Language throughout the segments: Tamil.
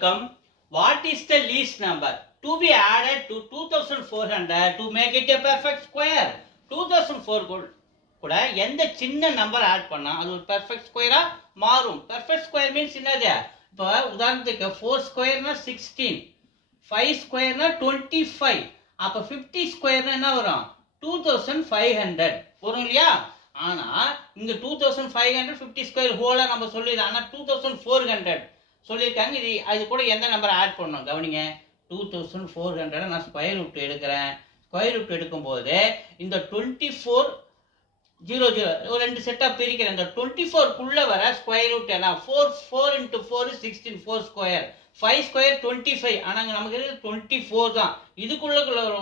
Come, what is the least number to be added to 2400 to make it a perfect square? 2004 கூட எந்த சின்ன நம்பர் ஆட் பண்ணா அது ஒரு பெர்ஃபெக்ட் ஸ்கொயரா மாறும். பெர்ஃபெக்ட் ஸ்கொயர் மீன்ஸ் என்னது? இப்போ உதாரணத்துக்கு 4 ஸ்கொயர்னா 16, 5 ஸ்கொயர்னா 25, அப்ப 50 ஸ்கொயர்னா என்ன வரும்? 2500 வரும் இல்லையா? ஆனா இங்க 2500 50 ஸ்கொயர் ஹோலா நம்ம சொல்லிடலாம். ஆனா 2400 சொல்லியிருக்காங்க. இது அது கூட எந்த நம்பர் ஆட் பண்ணணும் கவனிங்க. 2400 நான் ஸ்கொயர் ரூட் எடுக்கிறேன். ஸ்கொயர் ரூட் எடுக்கும்போது இந்த 24 0 ஒரு ரெண்டு செட்டா பிரிக்கிறேன். இந்த 24 குள்ள வர ஸ்கொயர் ரூட் என்ன? 4 into 4 is 16, 4 ஸ்கொயர், 5 ஸ்கொயர் 25. ஆனா நமக்கு 24 தான். இதுக்குள்ள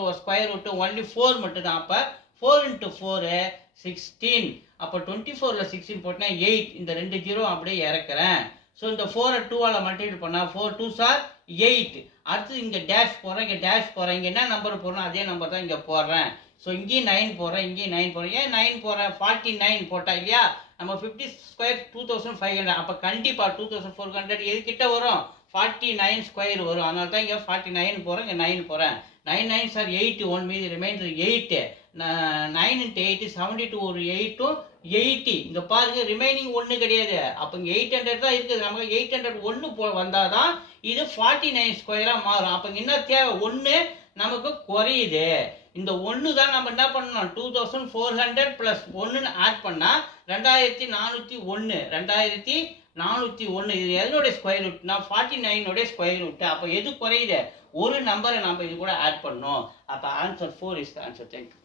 ஒரு ஸ்கொயர் ரூட் ஒன்லி 4 மட்டும் தான். அப்ப 4 into 4 16. அப்ப 24ல 16 போட்டா 8. இந்த ரெண்டு ஜீரோ அப்படியே இறக்குறேன். ஸோ இந்த 4 2ஆல் மல்டிபிள் பண்ணா 4 2s are 8. அடுத்து இங்கே டேஷ் போகிறேன், இங்கே டேஷ் போகிறேன், இங்கே என்ன நம்பர் போடுறேன் அதே நம்பர் தான் இங்கே போடுறேன். ஸோ இங்கேயும் 9 போடுறேன், இங்கேயும் 9 போடுறேன். ஏன் 9 போடுறேன்? 49 போட்டா இல்லையா? நம்ம 50 ஸ்கொயர் 2500. அப்போ கண்டிப்பாக 2400 எது கிட்ட வரும்? 49 ஸ்கொயர் வரும். அதனால தான் இங்கே 49 போகிறேன், இங்கே 9 போகிறேன். 9 9s are 8, 1 மீதி ரிமைண்டர் 8. 9 into 8 72, ஒரு 8 80. இங்க பாருங்க ரிமைனிங் ஒண்ணு கிடையாது. அப்ப இங்க 800 தான் இருக்குது. நமக்கு 801 வந்தாதான் இது 49 ஸ்கொயரா மாறும். அப்ப என்ன தேவை? 1 நமக்கு குறையுது. இந்த 1 தான் நம்ம என்ன பண்ணணும்? 2400 பிளஸ் 1 ஆட் பண்ணா 2401. 2401 இது எதனுடைய ஸ்கொயர் ரூட்னா 49 உடைய ஸ்கொயர் ரூட். அப்ப எது குறையுது? ஒரு நம்பரை நம்ம இது கூட ஆட் பண்ணோம். அப்ப answer 4 is the answer. Thank you.